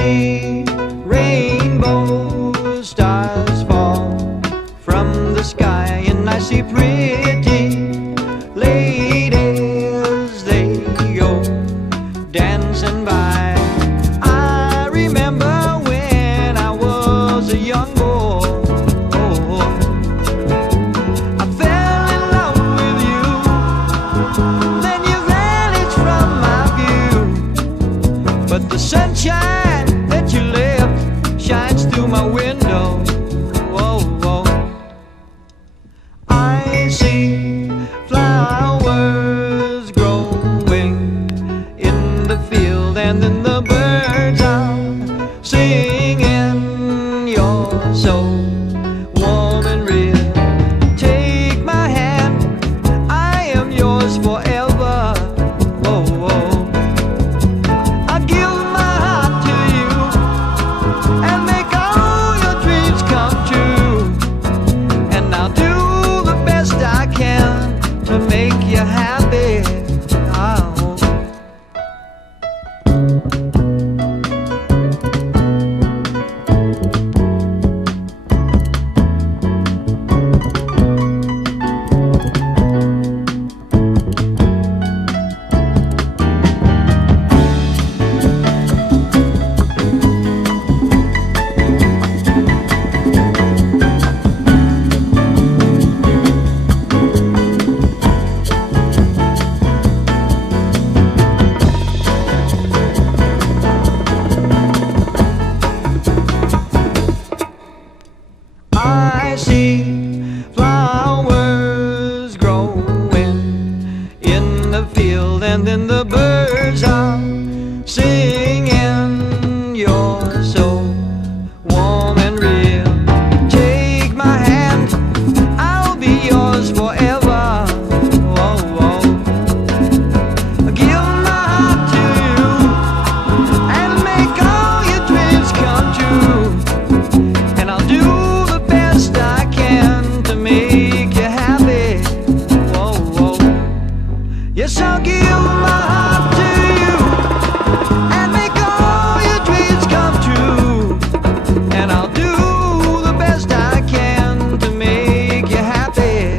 see rainbow stars fall from the sky, and I see pretty ladies, they go dancing by. I remember when I was a young boy, I fell in love with you, then you vanished from my view, but the sunshine that you left shines through my window. I see flowers growing in the field, and then the birds are singing. You're so warm and real. Take my hand, I am yours forever. I'll give my heart to you and make all your dreams come true, and I'll do the best I can to make you happy. Oh. I see flowers growing in the field, and then the birds are singing. You're so warm and real. Take my hand, I'll be yours forever. I'll give my heart to you and make all your dreams come true, and I'll do the best I can to make you happy. Yes, I'll give my heart to you and make all your dreams come true, and I'll do the best I can to make you happy.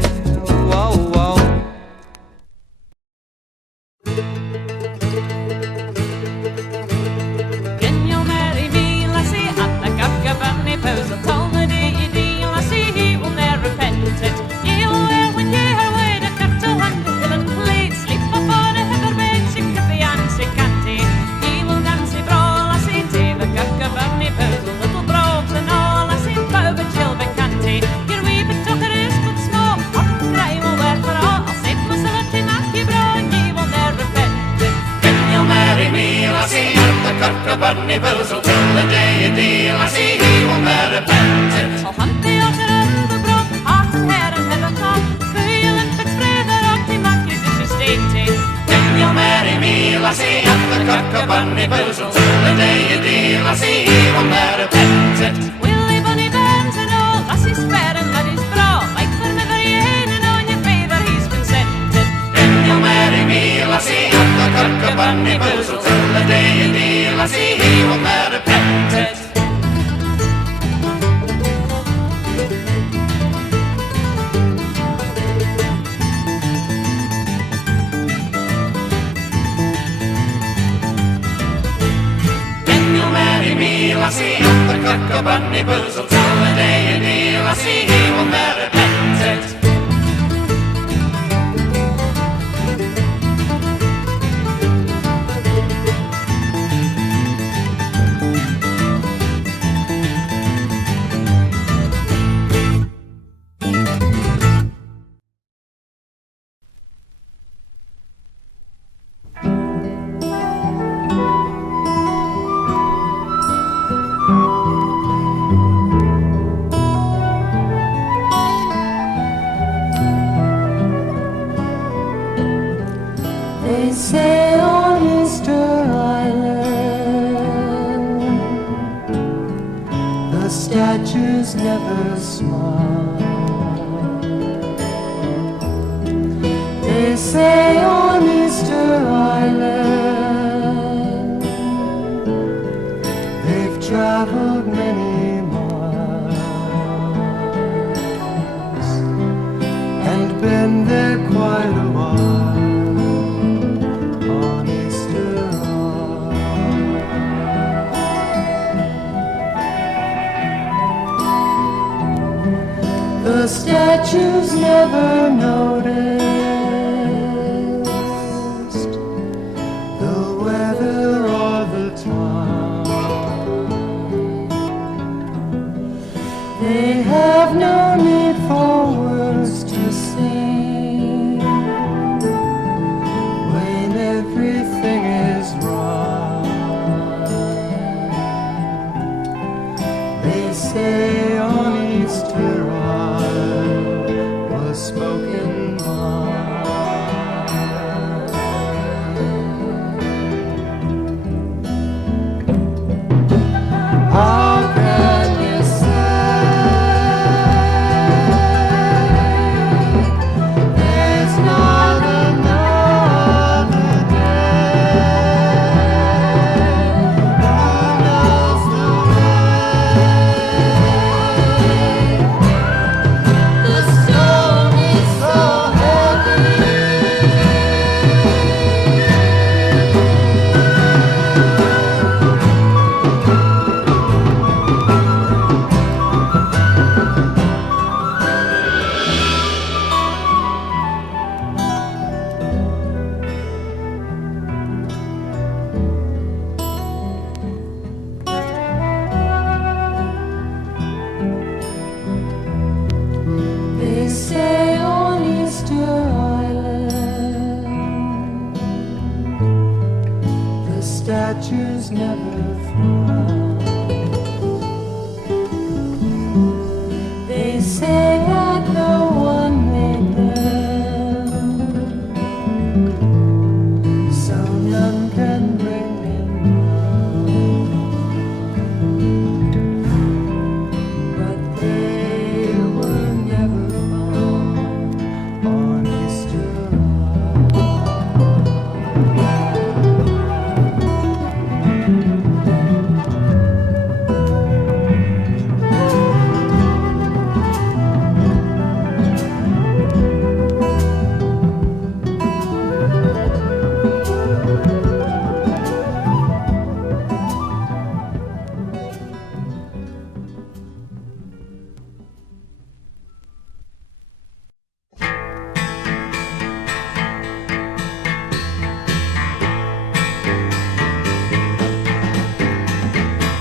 Can you marry me, lassie, at the Cock-a-Bunny Bouzle? Told the deity, lassie, he will never repent it. He will wear when ye are wed a cattle and a villain plate, sleep upon a heather bed, sick of the ansie canty. He will dance a brawl, lassie, to the Cock-a-Bunny Bouzle. Little brogues and all, lassie, bow but chill be canty. Your wee bit tucker is but small, up and crime will wear for all. I'll save myself to knock ye bra, and ye will never repent it. Can you marry me, lassie, at the Cock-a-Bunny Bouzle? Till the deity, lassie, he will never repent it. I'll hunt the otter and the brook, heart and hair and head and top. Who you limpets brave the rocky mac you disestated. Can you marry me, lassie, at the Cock-a-Bunny Bouzle? Till the deity, lassie, he will never repent it. Willi bunny bands and all, lassie's fair and laddie's braw. Like for never ye and on your favour he's consented. Can you marry me, lassie, at the Cock-a-Bunny Bouzle? Till the deity, lassie, he will never repent it. Can you marry me, lassie, at the Cock-a-Bunny Bouzle? Till the deity, lassie, he will never repent it. statues never noticed the weather or the time. They have no need for words to sing when everything is right. They say on Easter spoken how can you say there's not another day? Who knows the way? The stone is so they say on Easter Island the statues never fly. They say that no one made them, so none can bring them down. But they were never found on Easter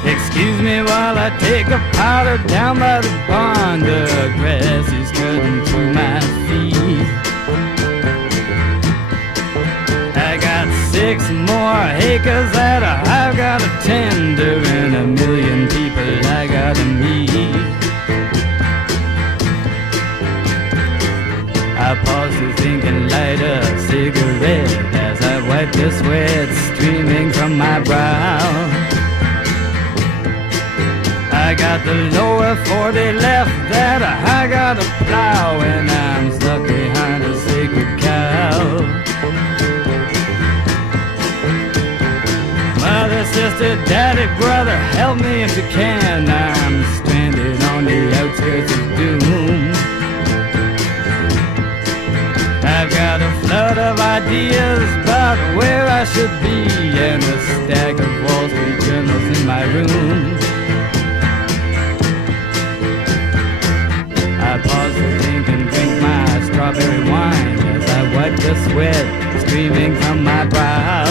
Excuse me while I take a powder down by the pond. The grass is cutting to my feet. I got 6 more acres that I've got to tender, and 1,000,000 people I gotta meet. I pause to think and light a cigarette as I wipe the sweat streaming from my brow. I got the lower 40 left that I gotta plow, and I'm stuck behind a sacred cow. Mother, sister, daddy, brother, help me if you can. I'm stranded on the outskirts of doom. I've got a flood of ideas about where I should be, and a stack of Wall Street journals in my room. I pause to think and drink my strawberry wine as I wipe the sweat streaming from my brow.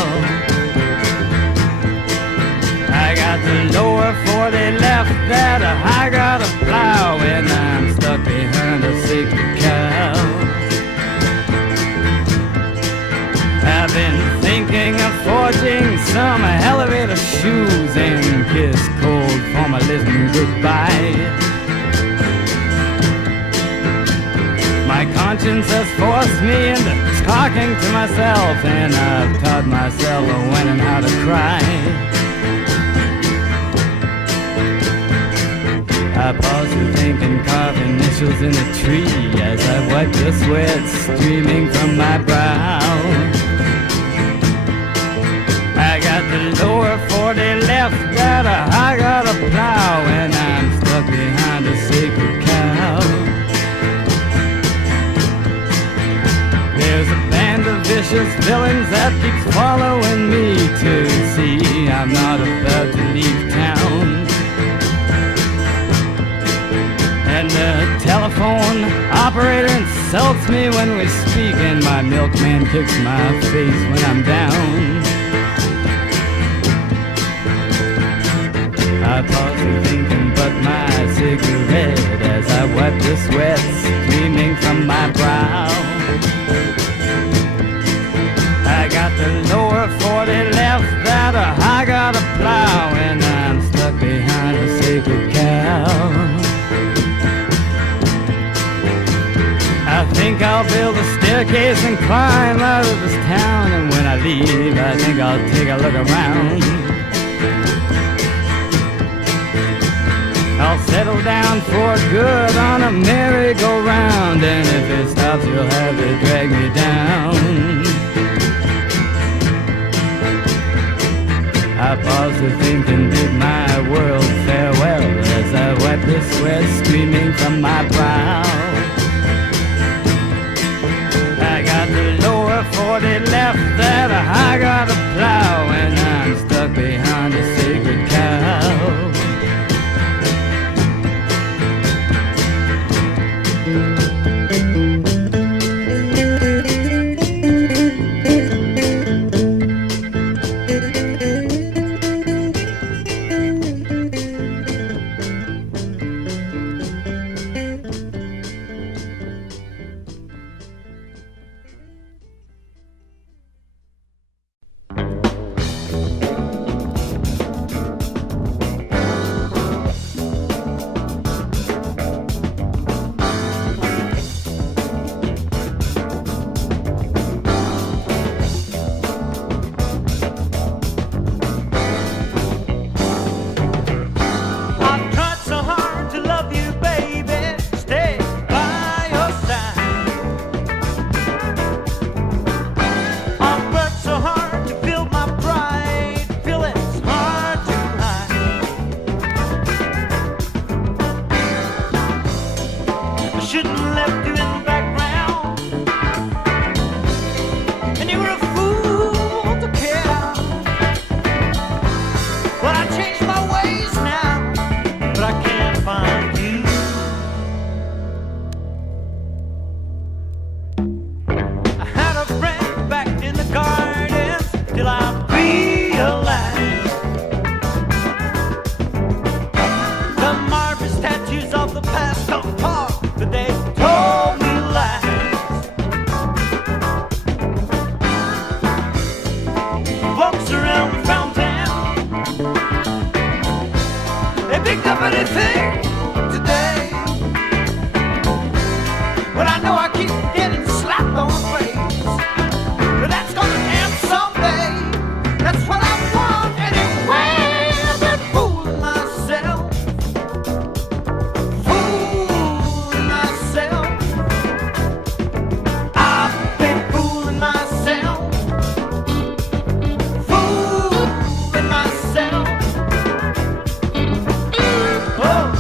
I got the lower 40 left that I gotta plow, and I'm stuck behind a sacred cow. I've been thinking of forging some elevator shoes and kiss cold formalism goodbye. My conscience has forced me into talking to myself, and I've taught myself when and how to cry. I pause to think and carve initials in a tree as I wipe the sweat streaming from my brow. I got the lower 40 left that I gotta plow, and I'm stuck behind a sacred cow. There's a band of vicious villains that keeps following me to see I'm not about to leave town. And the telephone operator insults me when we speak, and my milkman kicks my face when I'm down. I pause for thinking, but my cigarette as I wipe the sweat streaming from my brow. I got the lower 40 left that I got a plow, and I'm stuck behind a sacred cow. I think I'll build a staircase and climb out of this town, and when I leave I think I'll take a look around. I'll settle down for good on a merry-go-round, and if it stops you'll have to drag me down. I pause to think and bid my world farewell as I wipe the sweat streaming from my brow. I got the lower 40 left that I got a plow, and I'm stuck behind a sacred cow. Oh!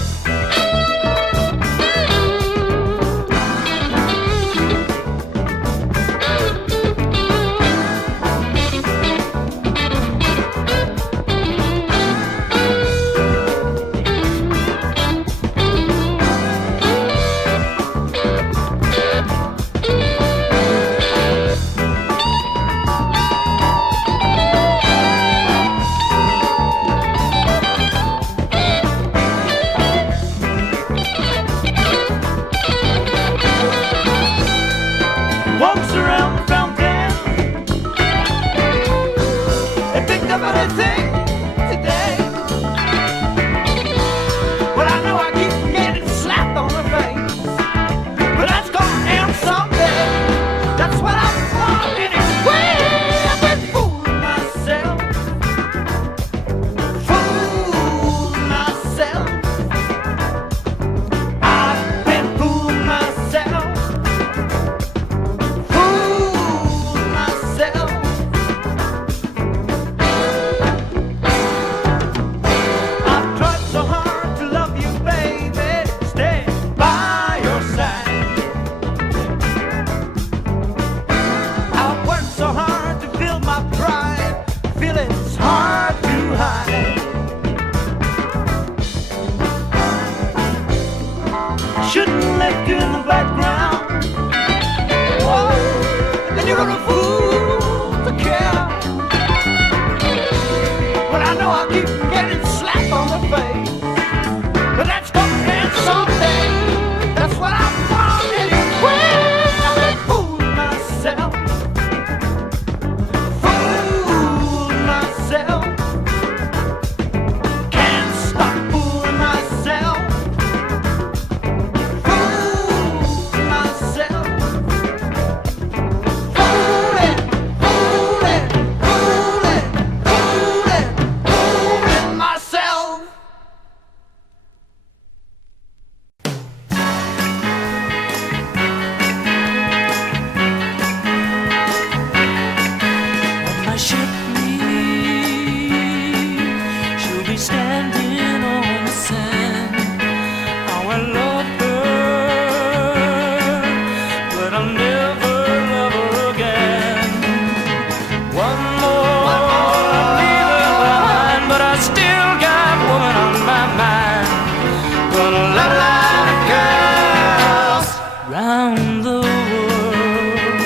Well, I know I keep getting slapped on the face, but that's gonna end someday. That's what I wanted. Well, I've been fooling myself, fooling myself. Can't stop fooling myself, fooling myself. Fooling, fooling, fooling, fooling, fooling myself. On my ship leaves, she'll be standing on the sand. How I love her, but I'll never love her again. One more, I'll leave her behind, but I still got woman on my mind. Gonna love a lot of girls round the world.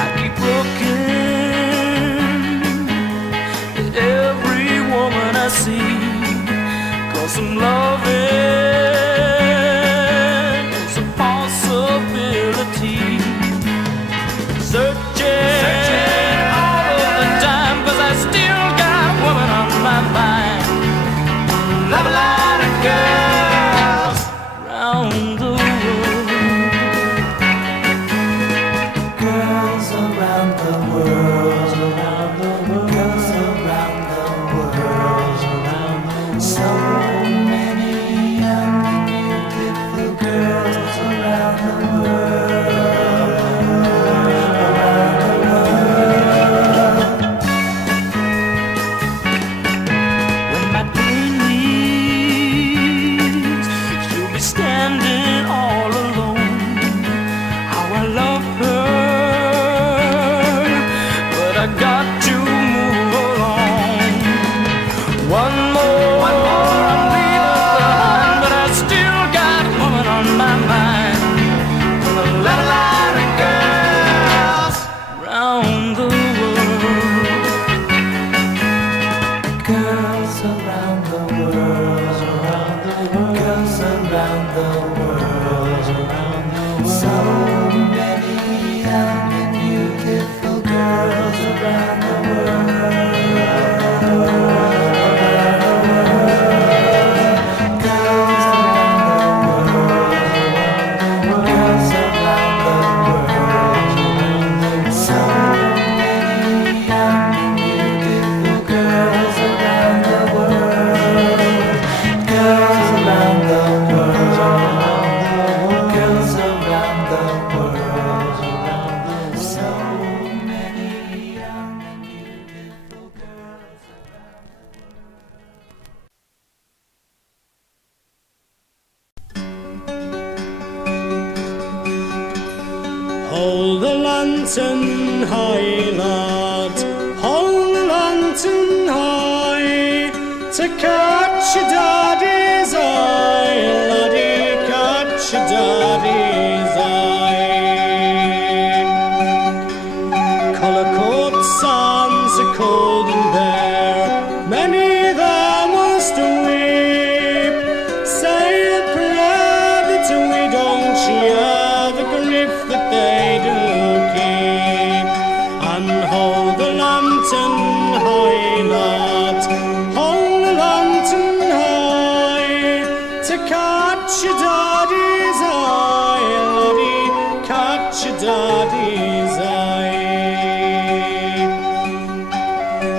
I keep looking at every woman I see, 'cause I'm loving is a possibility. Searching all of the time, 'cause I still got woman on my mind. Love a lot of girls round the world. Girls around the world, around the world, girls around the world, around the world. So many young and beautiful girls around the world, around the world. When my plane leaves, she'll be standing all alone. How I love her, but I got to move along. One more, I'm leaving behind, but I still got woman on my mind. Gonna love a lot of girls round the world. Girls around the world, around the world, girls around the world, around the world. So many young and beautiful girls around the world, around the world. Girls around the world, girls around the world, around the world. So many young and beautiful girls around the world. Girls around the world, girls around the world, around the world. So many young and beautiful girls around the Hold the lantern high, lad. Hold the lantern high to catch your daddy's eye, laddie, catch your daddy's eye. Colour coat sands are cold and bare, many there must weep. Say a prayer that we don't share the grief that they do keep. And hold the lantern high, lad. Hold the lantern high to catch your daddy's eye, laddie, catch your daddy's eye.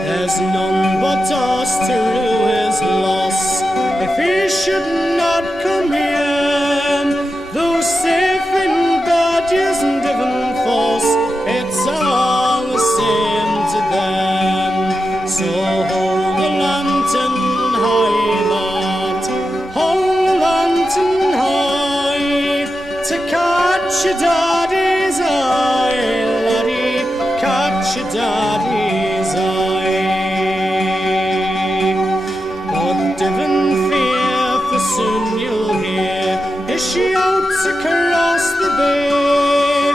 There's none but us to rue his loss if he should not come here. Though safe in bed, isn't even false, it's all the same to them. So hold the lantern high, lad. Hold the lantern high to catch your daddy's eye, laddie, catch your daddy's eye. But divin fear, for soon you'll hear his shouts across the bay.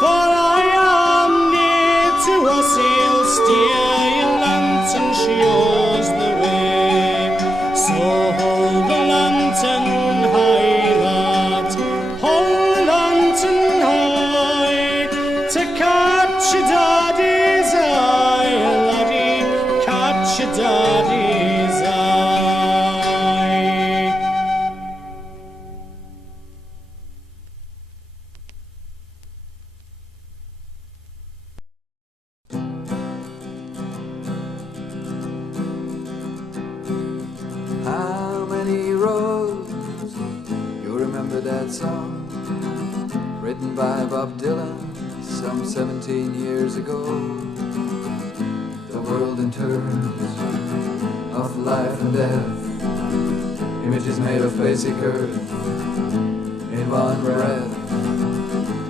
For I am near to us, he'll steer your lantern catch your daddy's eye. How many roads? You remember that song? Written by Bob Dylan some 17 years ago. The world in terms of life and death, images made of basic earth in one breath,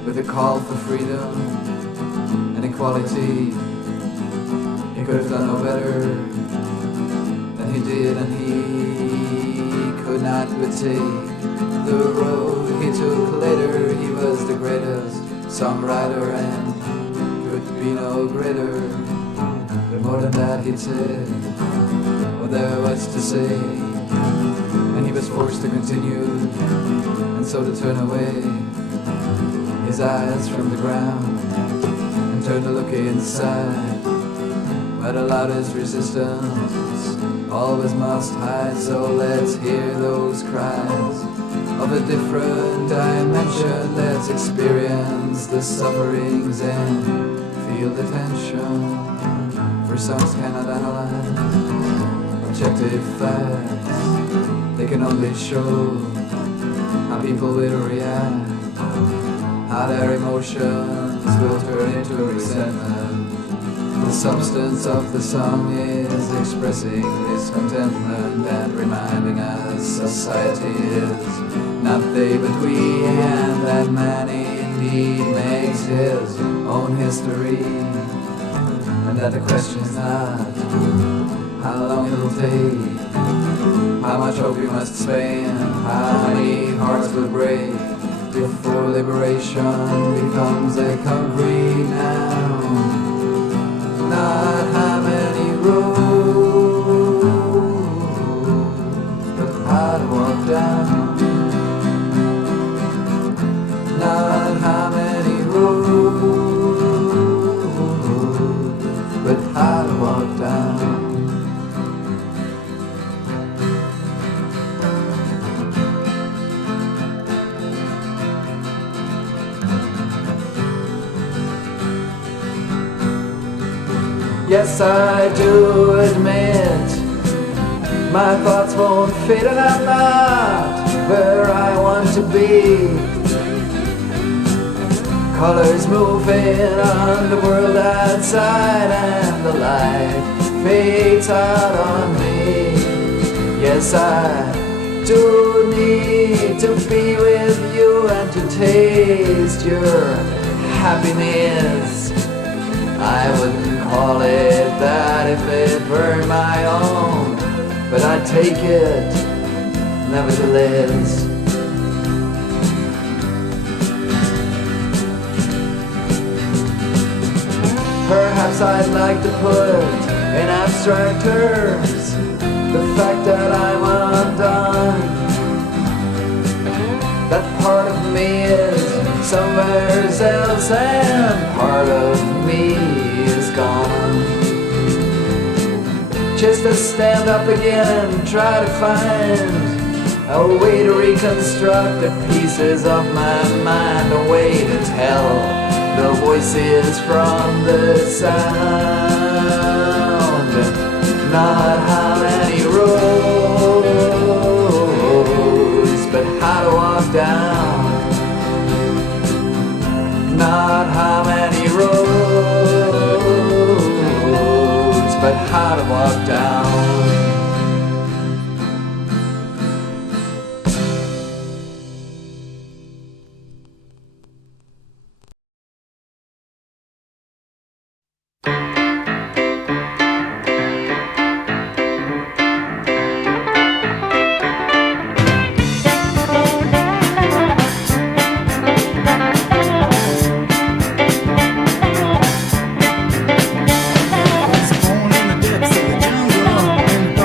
with a call for freedom and equality. He could have done no better than he did, and he could not but take the road he took later. He was the greatest songwriter and could be no greater. But more than that he'd said, well, there was to say, and he was forced to continue, and so to turn away his eyes from the ground and turn to look inside. But allowed his resistance always must hide, so let's hear those cries of a different dimension. Let's experience the sufferings and feel the tension. For songs cannot analyze objective facts. They can only show how people will react, how their emotions will turn into resentment. The substance of the song is expressing discontentment and reminding us society is not they but we, and that man indeed makes his own history, and that the question is not how long it'll take, how much hope you must spend, how many hearts will break before liberation becomes a concrete noun. Not how many roads, but how to walk down. Not how many roads, but how to walk down. Yes, I do admit my thoughts won't fit, and I'm not where I want to be. Colors moving on the world outside, and the light fades out on me. Yes, I do need to be with you and to taste your happiness. I wouldn't call it that if it were my own, but I'd take it nevertheless. Perhaps I'd like to put in abstract terms the fact that I'm undone. That part of me is somewhere else, and part of me is gone. Just to stand up again and try to find a way to reconstruct the pieces of my mind, a way to tell the voices from the sound. Not how many roads, but how to walk down. Not how many roads, but how to walk down. Born in the depths of the jungle, in the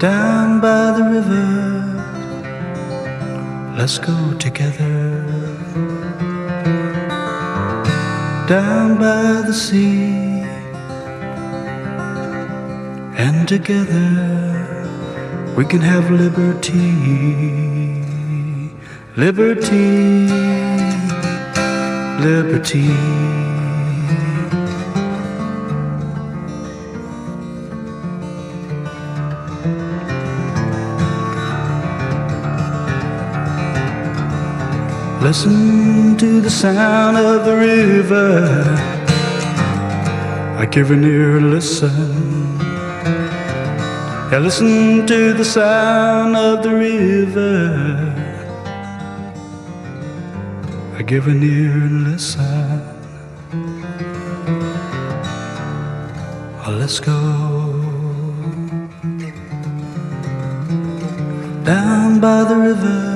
Down by the river, let's go together. Down by the sea, and together we can have liberty. Liberty, liberty. Listen to the sound of the river. I give an ear and listen. Yeah, listen to the sound of the river. I give an ear and listen. Oh, let's go down by the river.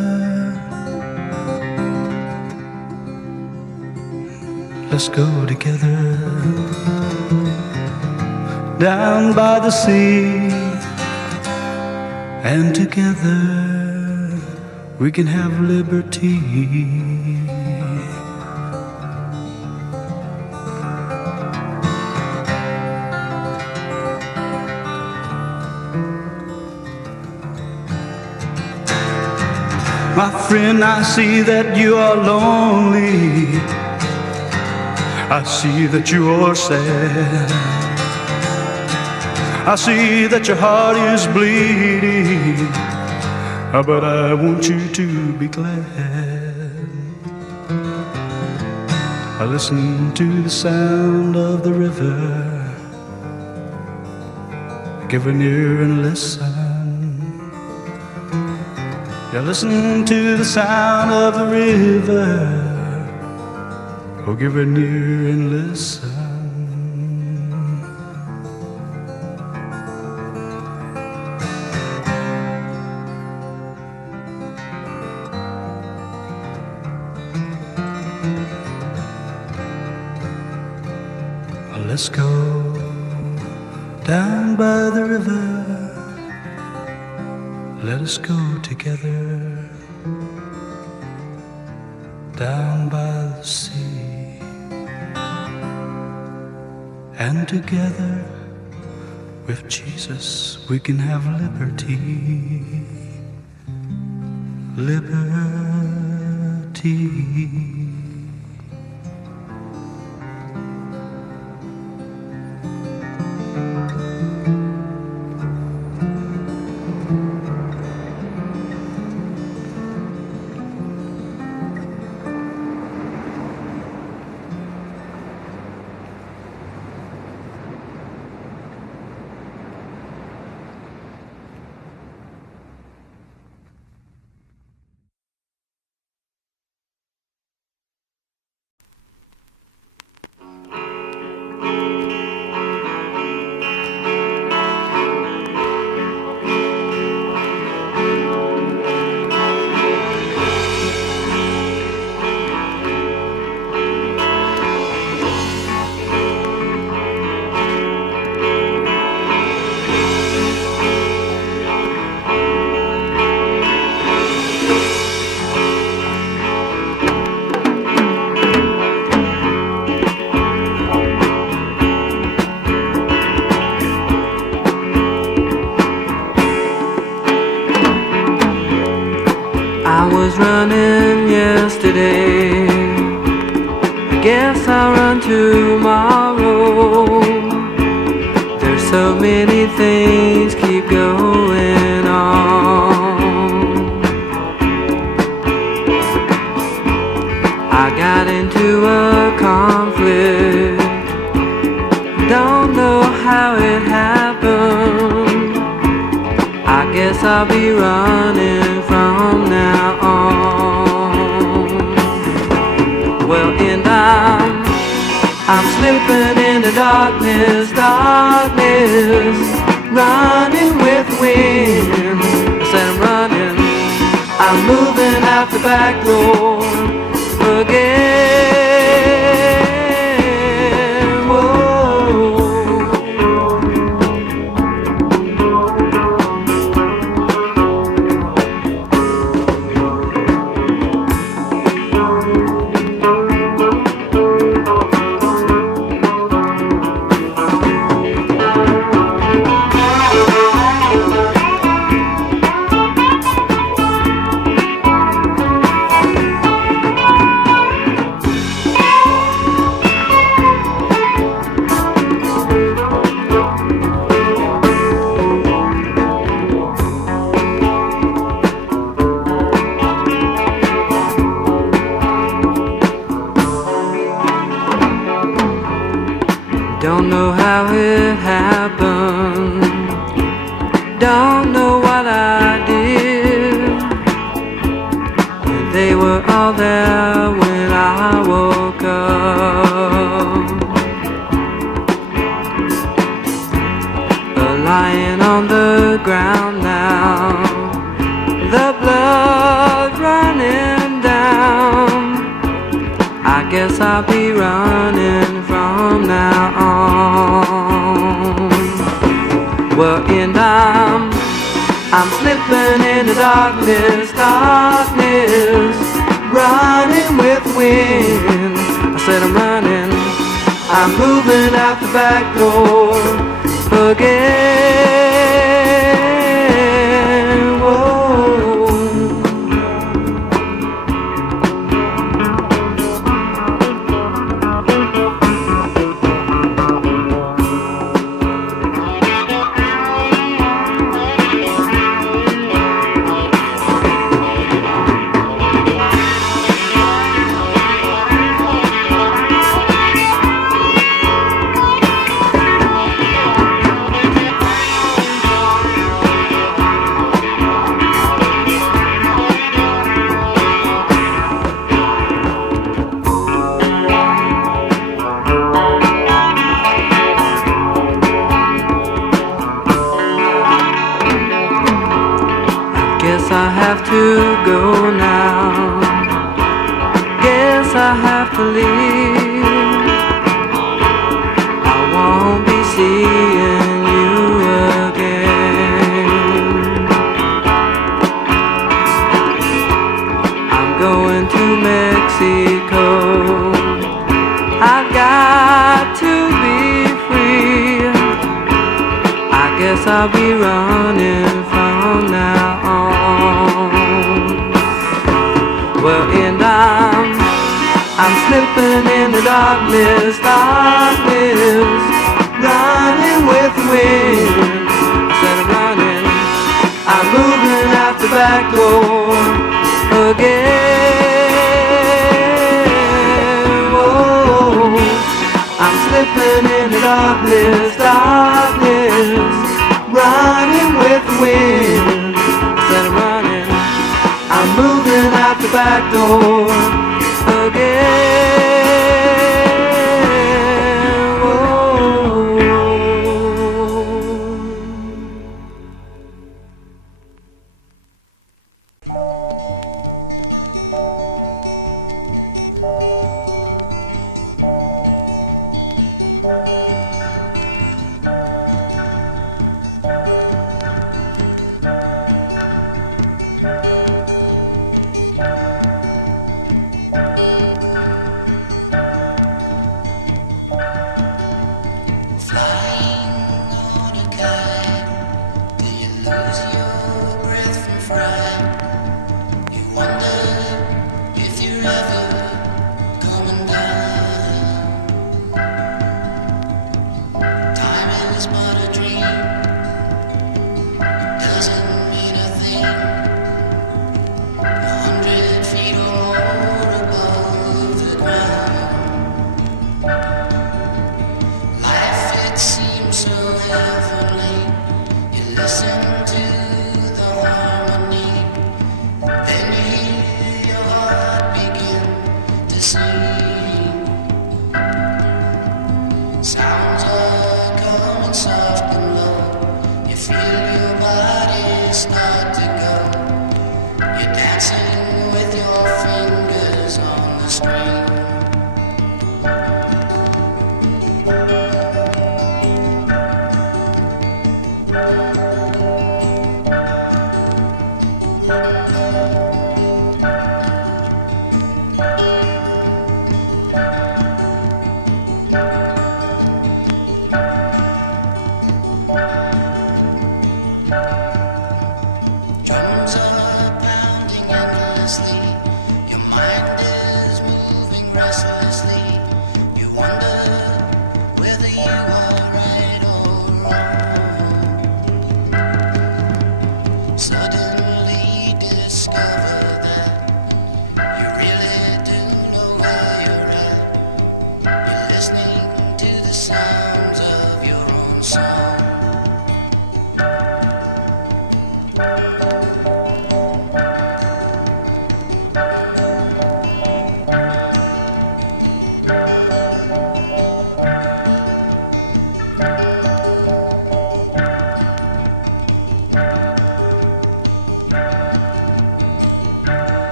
Let's go together down by the sea, and together we can have liberty. My friend, I see that you are lonely. I see that you are sad. I see that your heart is bleeding, but I want you to be glad. I listen to the sound of the river. Give an ear and listen. Yeah, listen to the sound of the river. Oh, give an ear and listen. Let's go down by the river. Let us go together down by the sea, and together with Jesus we can have liberty. Liberty. Running yesterday, I guess I'll run tomorrow. There's so many things keep going on. I got into a conflict, don't know how it happened. I guess I'll be running from now on. Well, and I'm slipping in the darkness, darkness, running with wind. I said I'm running, I'm moving out the back door again. Whoa. happened. Don't know what I did. They were all there when I woke up. Lying on the ground now, the blood running down. I guess I'll be running from now on. Well, and I'm slipping in the darkness, darkness, running with wind. I said I'm running, I'm moving out the back door again. Whoa. To go now, guess I have to leave. I won't be seeing you again. I'm going to Mexico. I've got to be free. I guess I'll be running from now on. Well, and I'm slipping in the darkness, darkness, running with the wind. I said I'm running, I'm moving out the back door again. Whoa, I'm slipping in the darkness, darkness, running with the wind. I said I'm running, I'm moving out the back door again.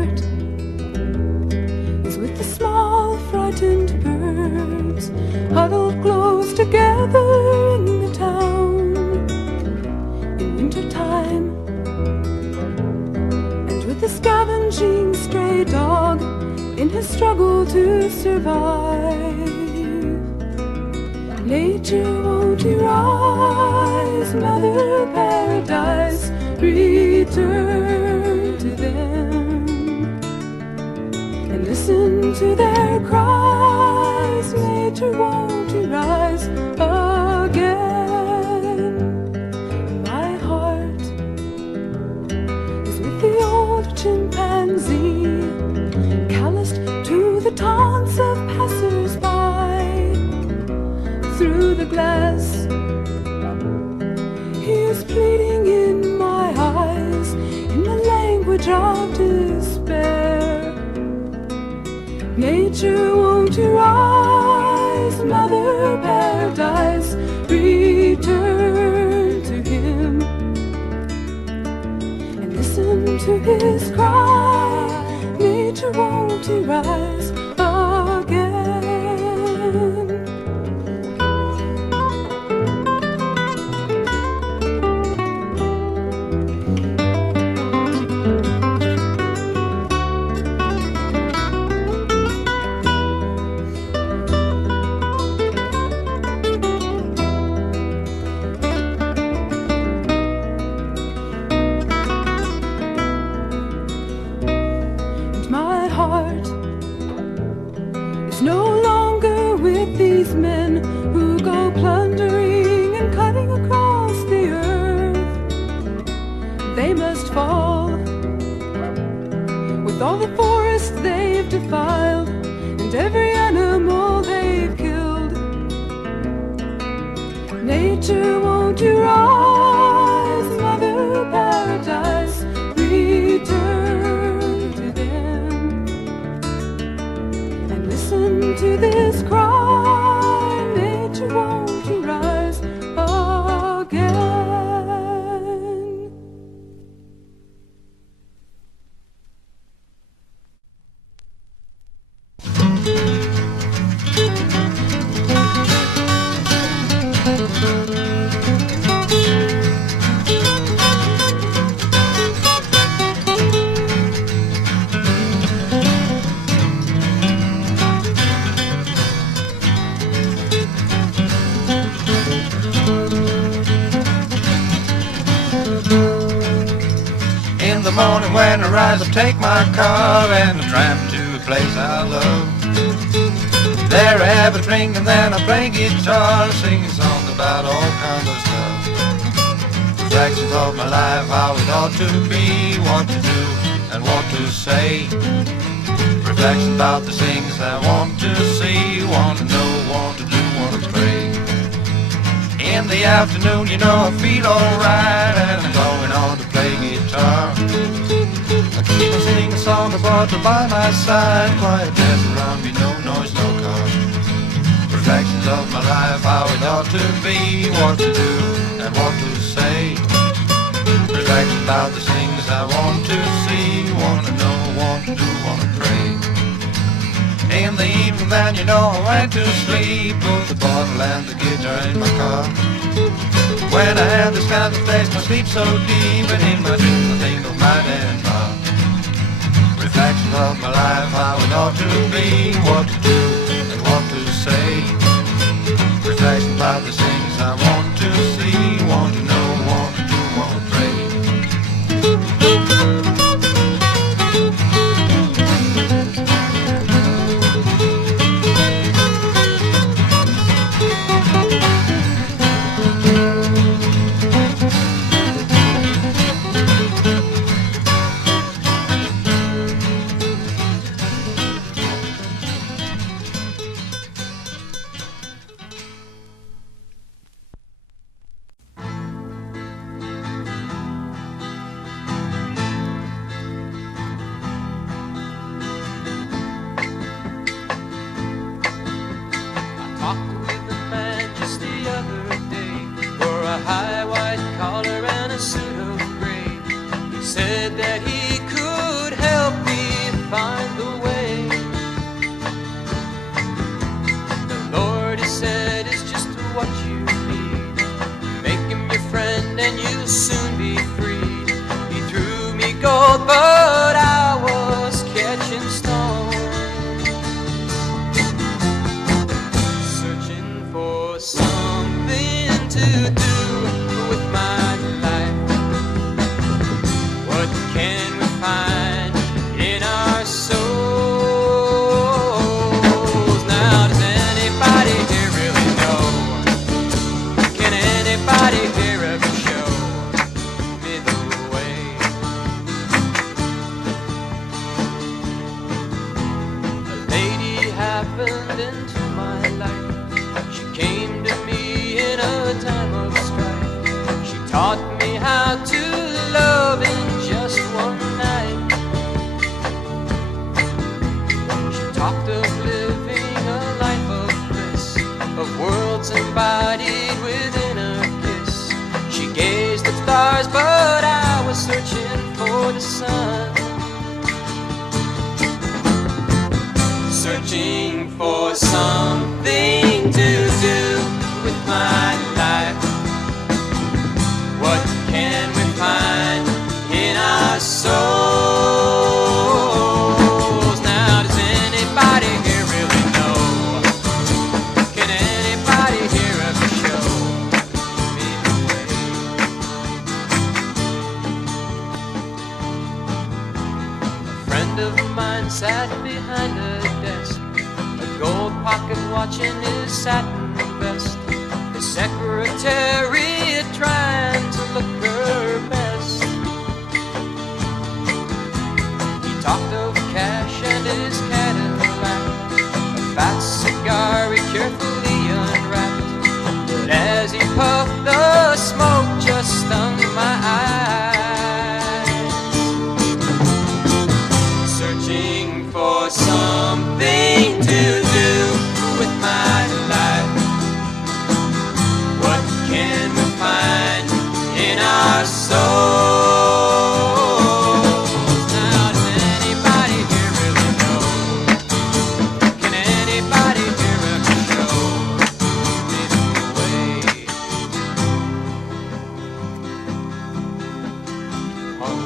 heart is with the small frightened birds huddled close together in the town in wintertime, and with the scavenging stray dog in his struggle to survive. Nature, won't you rise, Mother Paradise, return to them and listen to their cries. Nature, won't you rise again. My heart is with the old chimpanzee, calloused to the taunts of passers-by. Through the glass, he is pleading in my eyes in the language of despair. Nature, won't you rise, Mother Paradise, return to him and listen to his cry. Nature, won't you rise again. All the forest they've defiled and every animal they've killed. Nature, won't you rise, Mother Paradise, return to them and listen to this cry. Nature, won't you rise again. When I rise, I take my car and I tramp to a place I love. There I have a drink and then I play guitar, singing songs about all kinds of stuff. Reflections of my life, how it ought to be, what to do and what to say. Reflections about the things I want to see, want to know, want to do, want to pray. In the afternoon, you know, I feel alright and I'm going on to play guitar. I keep on singing a song, I brought her by my side. Quietness around me, no noise, no car. Reflections of my life, how it ought to be, what to do and what to say. Reflections about the things I want to see, want to know, want to do, want to pray. In the evening then, you know, I went to sleep, put the bottle and the guitar in my car. When I have this kind of place, my sleep so deep, and in my dreams I think of my and mom. Reflections of my life, how it ought to be, what to do and what to say. Reflections about the things I want to see, want to know, want to do, want to pray. Said that he could help me sun. Searching for something to do with my life. What can we find in our souls? Now does anybody here really know? Can anybody here ever show me the way? A friend of mine sat behind a desk, a gold pocket watch in his satin vest, the secretary trying to look her best. He talked of cash and his Cadillac, a fat cigar he carefully unwrapped, but as he puffed the smoke just stung my eyes. Searching for something to do with my life. What can we find in our souls? Now does anybody here really know? Can anybody here ever show me the way? Oh.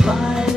smile.